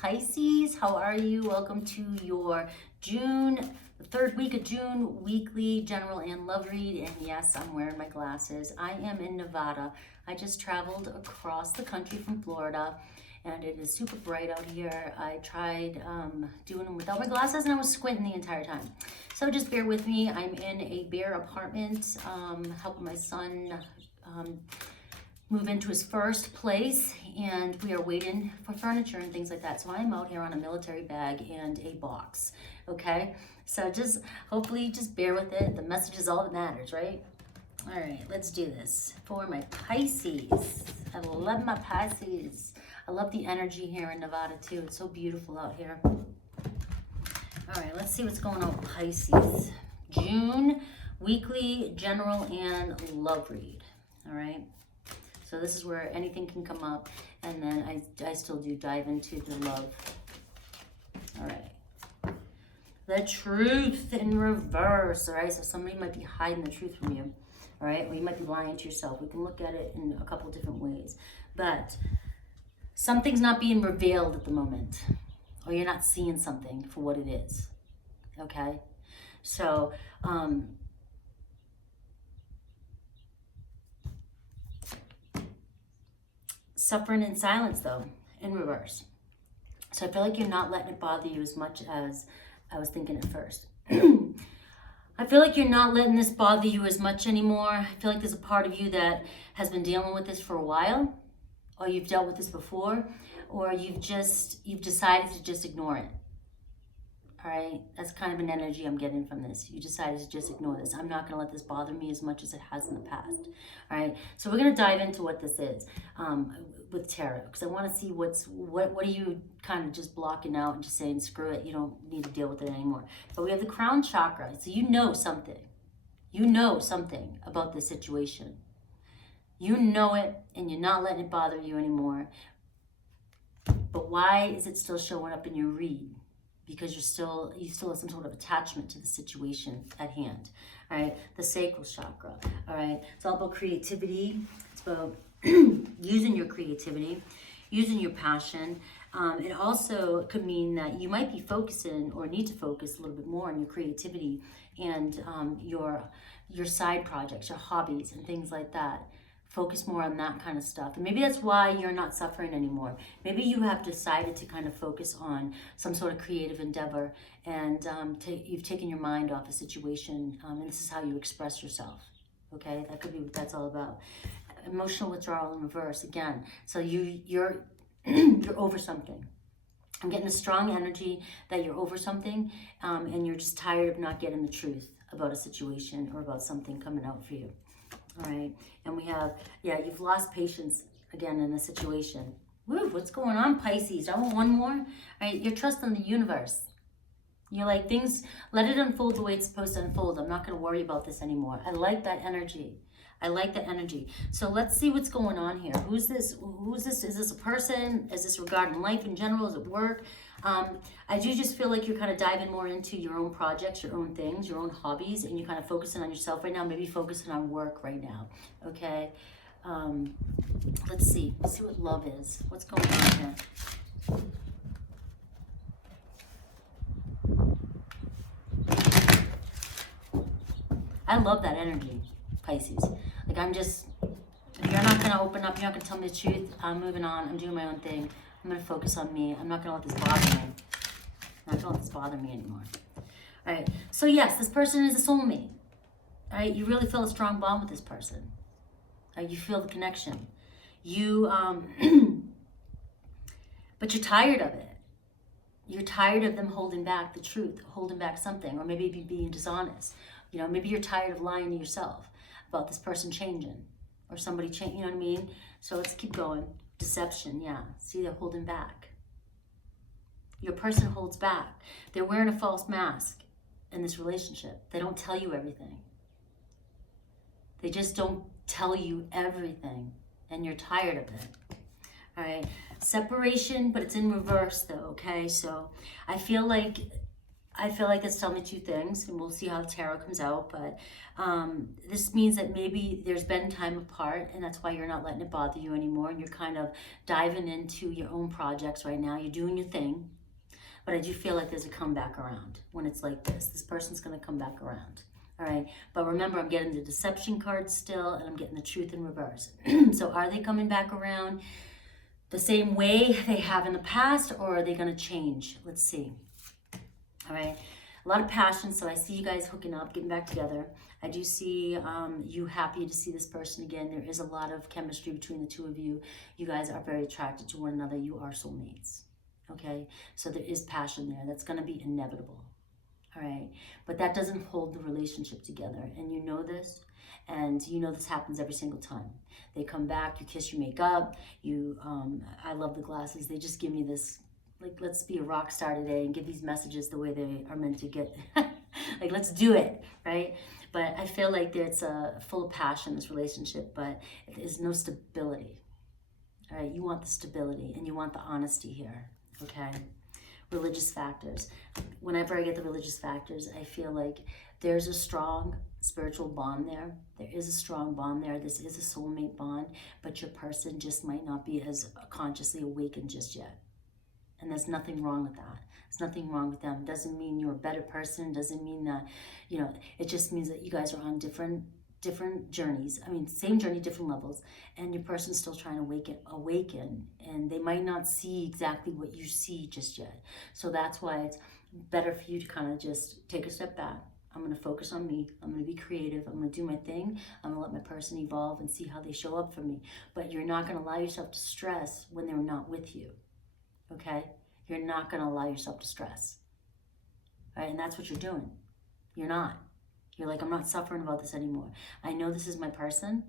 Pisces. How are you? Welcome to your the third week of June weekly general and love read. And yes, I'm wearing my glasses. I am in Nevada. I just traveled across the country from Florida, and it is super bright out here. I tried doing them without my glasses, and I was squinting the entire time. So just bear with me. I'm in a bare apartment, helping my son move into his first place, and we are waiting for furniture and things like that. So I'm out here on a military bag and a box, okay? So just hopefully just bear with it. The message is all that matters, right? All right, let's do this for my Pisces. I love my Pisces. I love the energy here in Nevada too. It's so beautiful out here. All right, let's see what's going on with Pisces. June weekly general and love read, all right? So this is where anything can come up, and then I still do dive into the love. All right. The truth in reverse, all right? So somebody might be hiding the truth from you, all right? Or you might be lying to yourself. We can look at it in a couple different ways. But something's not being revealed at the moment, or you're not seeing something for what it is, okay? So, suffering in silence, though, in reverse. So I feel like you're not letting it bother you as much as I was thinking at first. I feel like you're not letting this bother you as much anymore. I feel like there's a part of you that has been dealing with this for a while, or you've dealt with this before, or you've decided to just ignore it. All right, that's kind of an energy I'm getting from this. You decided to just ignore this. I'm not going to let this bother me as much as it has in the past. All right, so we're going to dive into what this is with tarot, because I want to see what are you kind of just blocking out and just saying, screw it, you don't need to deal with it anymore. But we have the crown chakra, so you know something. You know something about this situation. You know it, and you're not letting it bother you anymore. But why is it still showing up in your read? Because you still have some sort of attachment to the situation at hand. All right, the sacral chakra. All right, it's all about creativity. It's about using your creativity, using your passion. It also could mean that you might be focusing or need to focus a little bit more on your creativity and your side projects, your hobbies, and things like that. Focus more on that kind of stuff. And maybe that's why you're not suffering anymore. Maybe you have decided to kind of focus on some sort of creative endeavor, and you've taken your mind off a situation, and this is how you express yourself. Okay, that could be what that's all about. Emotional withdrawal in reverse again. So you're over something. I'm getting a strong energy that you're over something, and you're just tired of not getting the truth about a situation or about something coming out for you. All right, and we have, you've lost patience again in a situation. Woo, what's going on, Pisces? I want one more. All right, you're trusting the universe. You're like, things, let it unfold the way it's supposed to unfold. I'm not going to worry about this anymore. I like that energy. I like that energy. So let's see what's going on here. Who's this? Who's this? Is this a person? Is this regarding life in general? Is it work? I do just feel like you're kind of diving more into your own projects, your own things, your own hobbies, and you're kind of focusing on yourself right now, maybe focusing on work right now, okay? Let's see what love is. What's going on here? I love that energy, Pisces. Like, if you're not going to open up, you're not going to tell me the truth, I'm moving on, I'm doing my own thing. I'm going to focus on me. I'm not going to let this bother me. I'm not going to let this bother me anymore. All right. So yes, this person is a soulmate. All right. You really feel a strong bond with this person. You feel the connection. But you're tired of it. You're tired of them holding back the truth, holding back something, or maybe being dishonest. You know, maybe you're tired of lying to yourself about this person changing or somebody change. You know what I mean? So let's keep going. Deception, yeah. See, they're holding back. Your person holds back. They're wearing a false mask in this relationship. They don't tell you everything. They just don't tell you everything, and you're tired of it. All right. Separation, but it's in reverse though, okay? So I feel like I feel like it's telling me two things, and we'll see how the tarot comes out, but this means that maybe there's been time apart, and that's why you're not letting it bother you anymore, and you're kind of diving into your own projects right now. You're doing your thing, but I do feel like there's a comeback around when it's like this. This person's going to come back around. All right, but remember, I'm getting the deception card still, and I'm getting the truth in reverse. So are they coming back around the same way they have in the past, or are they going to change? Let's see. All right, a lot of passion. So I see you guys hooking up, getting back together. I do see you happy to see this person again. There is a lot of chemistry between the two of you. You guys are very attracted to one another. You are soulmates. Okay, so there is passion there. That's going to be inevitable. All right, but that doesn't hold the relationship together, and you know this, and you know this happens every single time. They come back, you kiss, you make up, I love the glasses. They just give me this, like, let's be a rock star today and give these messages the way they are meant to get. Like, let's do it, right? But I feel like it's full of passion, this relationship, but there's no stability. All right, you want the stability, and you want the honesty here, okay? Religious factors. Whenever I get the religious factors, I feel like there's a strong spiritual bond there. There is a strong bond there. This is a soulmate bond, but your person just might not be as consciously awakened just yet. And there's nothing wrong with that. There's nothing wrong with them. Doesn't mean you're a better person. Doesn't mean that, you know, it just means that you guys are on different journeys. I mean, same journey, different levels, and your person's still trying to awaken, and they might not see exactly what you see just yet. So that's why it's better for you to kind of just take a step back. I'm going to focus on me. I'm going to be creative. I'm going to do my thing. I'm going to let my person evolve and see how they show up for me. But you're not going to allow yourself to stress when they're not with you. Okay? You're not going to allow yourself to stress. All right? And that's what you're doing. You're not. You're like, I'm not suffering about this anymore. I know this is my person.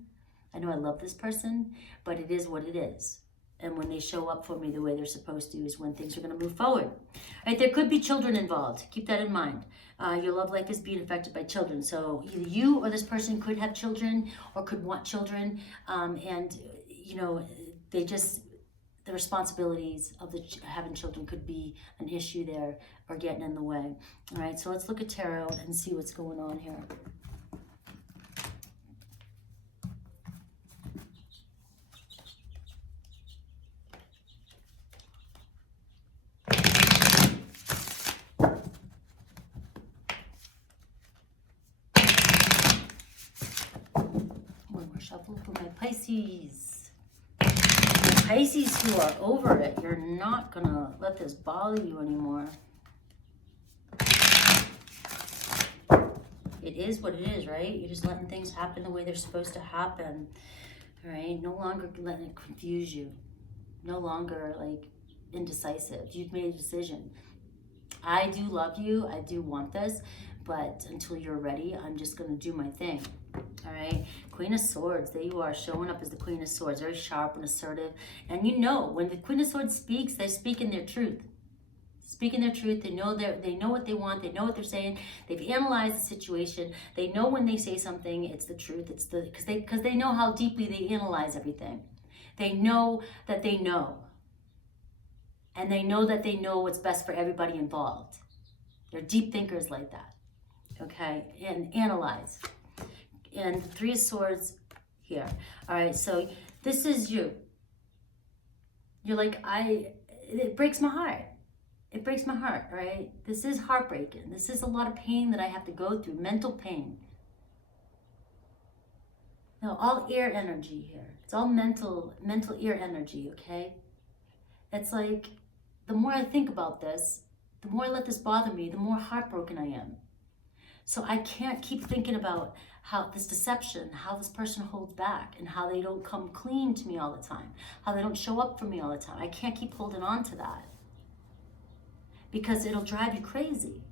I know I love this person, but it is what it is. And when they show up for me the way they're supposed to is when things are going to move forward. All right, there could be children involved. Keep that in mind. Your love life is being affected by children. So either you or this person could have children or could want children. And, you know, they just, the responsibilities of having children could be an issue there or getting in the way. All right, so let's look at tarot and see what's going on here. One more shuffle for my Pisces. Pisces who are over it, you're not gonna let this bother you anymore. It is what it is, right? You're just letting things happen the way they're supposed to happen. All right, no longer letting it confuse you. No longer like indecisive. You've made a decision. I do love you, I do want this, but until you're ready, I'm just gonna do my thing. All right, Queen of Swords, there you are, showing up as the Queen of Swords, very sharp and assertive. And you know, when the Queen of Swords speaks, they're speaking their truth. Speaking their truth, they know what they want, they know what they're saying, they've analyzed the situation, they know when they say something, it's the truth, it's the, because they know how deeply they analyze everything. They know that they know. And they know that they know what's best for everybody involved. They're deep thinkers like that, okay? And analyze. And the Three of Swords here. All right, so this is you. You're like, it breaks my heart. It breaks my heart, right? This is heartbreaking. This is a lot of pain that I have to go through, mental pain. No, all air energy here. It's all mental air energy, okay? It's like, the more I think about this, the more I let this bother me, the more heartbroken I am. So I can't keep thinking about how this deception, how this person holds back, and how they don't come clean to me all the time, how they don't show up for me all the time. I can't keep holding on to that because it'll drive you crazy,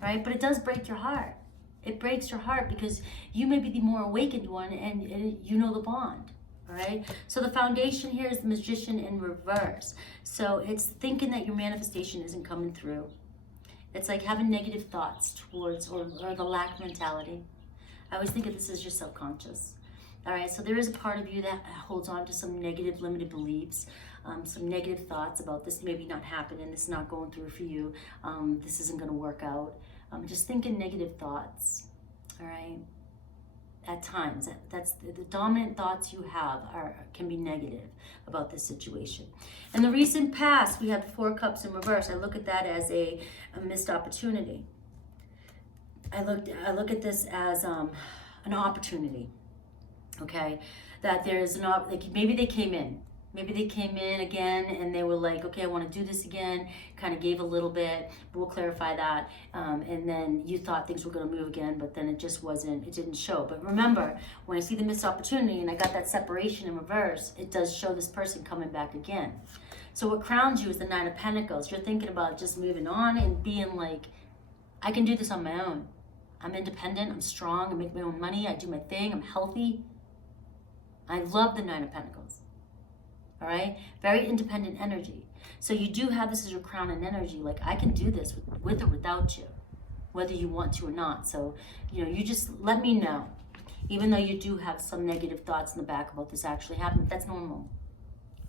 right? But it does break your heart. It breaks your heart because you may be the more awakened one and you know the bond. All right, so the foundation here is the Magician in reverse. So it's thinking that your manifestation isn't coming through. It's like having negative thoughts towards, or the lack mentality. I always think of this as your subconscious. All right, so there is a part of you that holds on to some negative limited beliefs. some negative thoughts about this maybe not happening, this is not going through for you, this isn't going to work out. Just thinking negative thoughts, all right? At times, that's the dominant thoughts you have can be negative about this situation. In the recent past, we have the Four of Cups in reverse. I look at that as a missed opportunity. I look at this as an opportunity. Okay, that there's like maybe they came in. Maybe they came in again and they were like, okay, I want to do this again, kind of gave a little bit, but we'll clarify that. And then you thought things were going to move again, but then it just wasn't, it didn't show. But remember, when I see the missed opportunity and I got that separation in reverse, it does show this person coming back again. So what crowns you is the Nine of Pentacles. You're thinking about just moving on and being like, I can do this on my own. I'm independent, I'm strong, I make my own money, I do my thing, I'm healthy. I love the Nine of Pentacles. All right, very independent energy. So you do have this as your crown and energy. Like, I can do this with or without you, whether you want to or not. So, you know, you just let me know. Even though you do have some negative thoughts in the back about this actually happening, that's normal.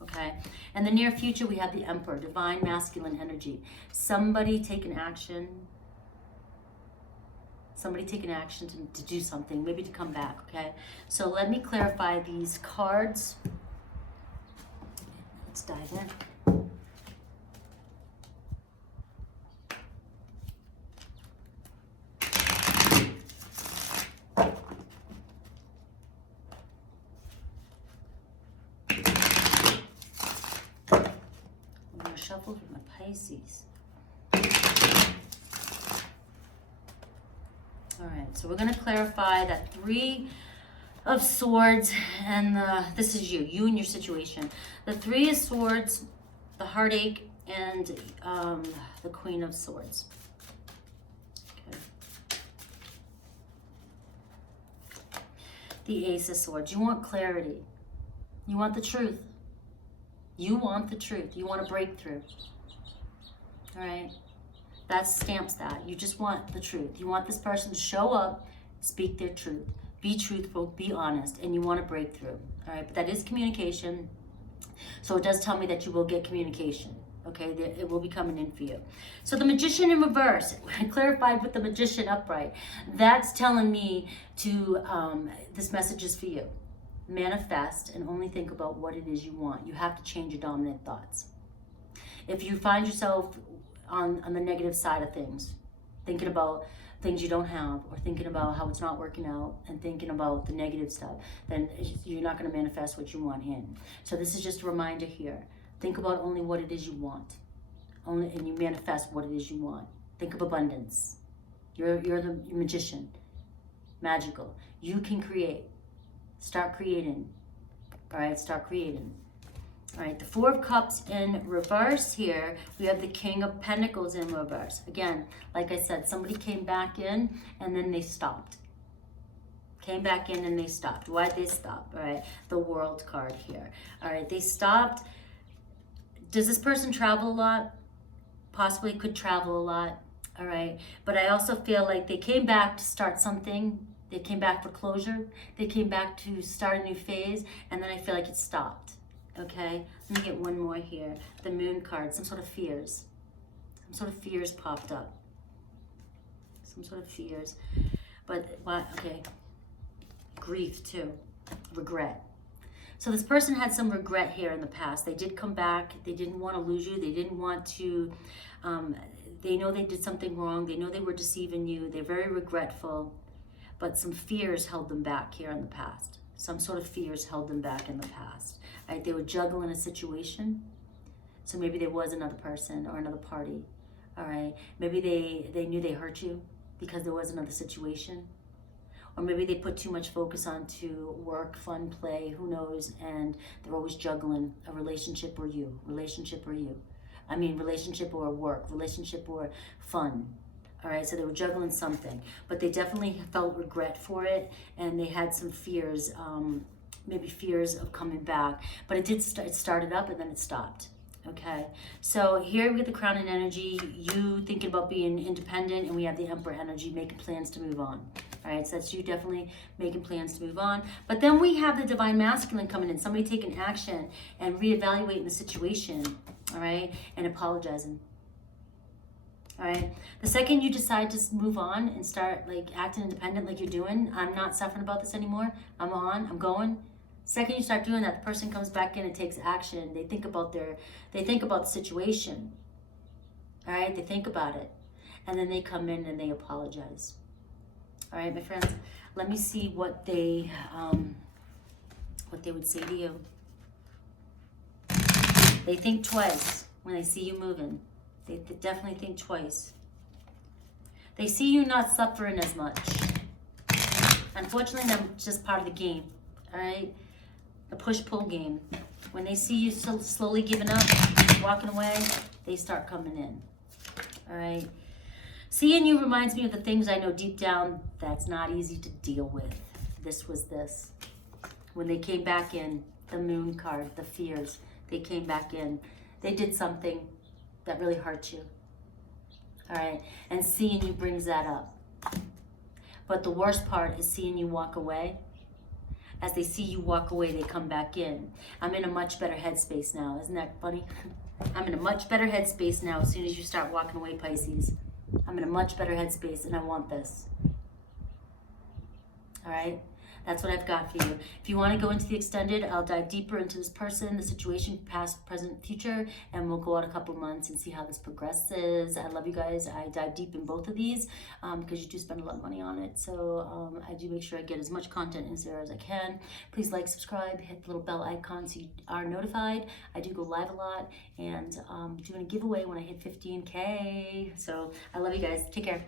Okay. In the near future, we have the Emperor, divine masculine energy. Somebody taking action. Somebody taking action to do something, maybe to come back. Okay. So let me clarify these cards. Let's dive in. I'm going to shuffle for my Pisces. All right, so we're going to clarify that Three of Swords, and this is you and your situation. The Three of Swords, the heartache, and the Queen of Swords. Okay. The Ace of Swords. You want clarity. You want the truth. You want the truth. You want a breakthrough. All right? That stamps that. You just want the truth. You want this person to show up, speak their truth. Be truthful, be honest, and you want a breakthrough. All right, but that is communication. So it does tell me that you will get communication. Okay, it will be coming in for you. So the Magician in reverse, I clarified with the Magician upright. That's telling me to, this message is for you. Manifest and only think about what it is you want. You have to change your dominant thoughts. If you find yourself on the negative side of things, thinking about things you don't have, or thinking about how it's not working out, and thinking about the negative stuff, then you're not going to manifest what you want in. So this is just a reminder here. Think about only what it is you want, and you manifest what it is you want. Think of abundance. You're the magician, magical. You can create. Start creating. All right, start creating. All right, the Four of Cups in reverse here. We have the King of Pentacles in reverse. Again, like I said, somebody came back in and then they stopped. Came back in and they stopped. Why'd they stop? All right, the World card here. All right, they stopped. Does this person travel a lot? Possibly could travel a lot. All right, but I also feel like they came back to start something. They came back for closure. They came back to start a new phase, and then I feel like it stopped. Okay, let me get one more here. The Moon card, some sort of fears. Some sort of fears popped up. Some sort of fears. But, okay, grief too, regret. So this person had some regret here in the past. They did come back. They didn't want to lose you. They didn't want to, they know they did something wrong. They know they were deceiving you. They're very regretful. But some fears held them back here in the past. Some sort of fears held them back in the past. Right? They were juggling a situation. So maybe there was another person or another party. All right. Maybe they knew they hurt you because there was another situation. Or maybe they put too much focus onto work, fun, play, who knows, and they're always juggling a relationship or you, relationship or you. I mean, relationship or work, relationship or fun. All right, so they were juggling something, but they definitely felt regret for it, and they had some fears, maybe fears of coming back, but it did, it started up and then it stopped. Okay, so here we get the Crown and energy, you thinking about being independent, and we have the Emperor energy, making plans to move on. All right, so that's you definitely making plans to move on. But then we have the divine masculine coming in, somebody taking action and reevaluating the situation, all right, and apologizing. All right, the second you decide to move on and start like acting independent like you're doing, I'm not suffering about this anymore, I'm going. Second you start doing that, the person comes back in and takes action. They think about the situation. All right, they think about it. And then they come in and they apologize. All right, my friends, let me see what they would say to you. They think twice when they see you moving. They definitely think twice. They see you not suffering as much. Unfortunately, that's just part of the game. All right, the push-pull game. When they see you slowly giving up, walking away, they start coming in. All right. Seeing you reminds me of the things I know deep down that's not easy to deal with. This was this. When they came back in, the moon card, the fears, they came back in. They did something that really hurt you. All right. And seeing you brings that up. But the worst part is seeing you walk away. As they see you walk away, they come back in. I'm in a much better headspace now. Isn't that funny? I'm in a much better headspace now as soon as you start walking away, Pisces. I'm in a much better headspace and I want this. All right? That's what I've got for you. If you want to go into the extended, I'll dive deeper into this person, the situation, past, present, future, and we'll go out a couple months and see how this progresses. I love you guys. I dive deep in both of these because you do spend a lot of money on it. So I do make sure I get as much content in there as I can. Please like, subscribe, hit the little bell icon so you are notified. I do go live a lot and doing a giveaway when I hit 15K. So I love you guys. Take care.